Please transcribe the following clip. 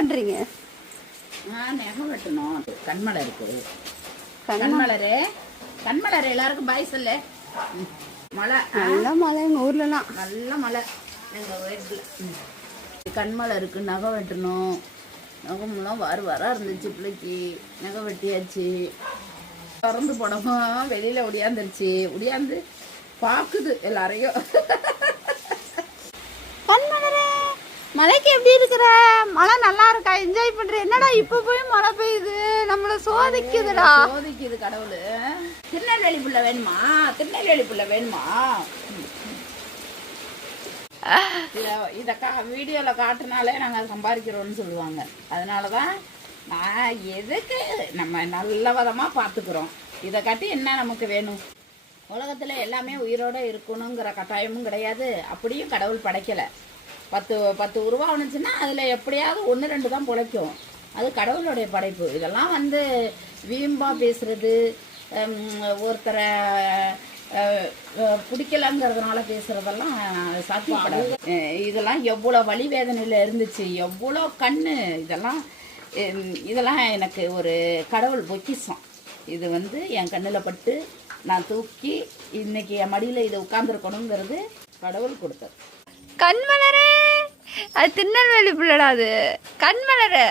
பண்றீங்க? நகம் வெட்டணும். கண்மலை இருக்கு. கண்மலரு கண்மலர் எல்லாருக்கும் பாய் சொல்லு. மழை நல்ல மழை எங்கள் ஊர்லலாம். நல்ல மழை எங்கள் வீட்டில். கண்மலை இருக்குது. நகம் வெட்டணும். நகமெல்லாம் வர இருந்துச்சு பிள்ளைக்கு. நகம் வெட்டியாச்சு. திறந்து போடவும் வெளியில் ஒடியாந்துருச்சு. ஒடியாந்து பார்க்குது எல்லாரையும். கண்மலரே, மழைக்கு எப்படி இருக்கிற? மழை நல்லா இருக்கா? என்ஜாய் பண்ற? என்னடா இப்ப போய் மழை பெய்யுது, நம்மள சோதிக்குதுடா. சோதிக்குது கடவுள். திருநெல்வேலி புள்ள வேணுமா? திருநெல்வேலி புள்ள வேணுமா? இதை வீடியோவில் காட்டுனாலே நாங்கள் சம்பாதிக்கிறோன்னு சொல்லுவாங்க. அதனால தான் நான் எதுக்கு நம்ம நல்ல விதமாக பார்த்துக்குறோம். இதை காட்டி என்ன நமக்கு வேணும்? உலகத்தில் எல்லாமே உயிரோடு இருக்கணுங்கிற கட்டாயமும் கிடையாது. அப்படியும் கடவுள் படைக்கலை. 10 உருவாகணுச்சுன்னா அதில் எப்படியாவது 1-2 தான் பிழைக்கும். அது கடவுளுடைய படைப்பு. இதெல்லாம் வீம்பாக பேசுகிறது, ஒருத்தரை பிடிக்கலங்கிறதுனால பேசுகிறதெல்லாம் சாத்தியப்படாது. இதெல்லாம் எவ்வளோ வலி வேதனையில் இருந்துச்சு, எவ்வளோ கண்ணு. இதெல்லாம் எனக்கு ஒரு கடவுள் பொக்கிஷம். இது என் கண்ணில் பட்டு நான் தூக்கி இன்னைக்கு என் மடியில் இதை உட்கார்ந்துருக்கணுங்கிறது கடவுள் கொடுத்தது. கண்மலரே, அது திருநெல்வேலி பிள்ளடா. அது கண்மலரே.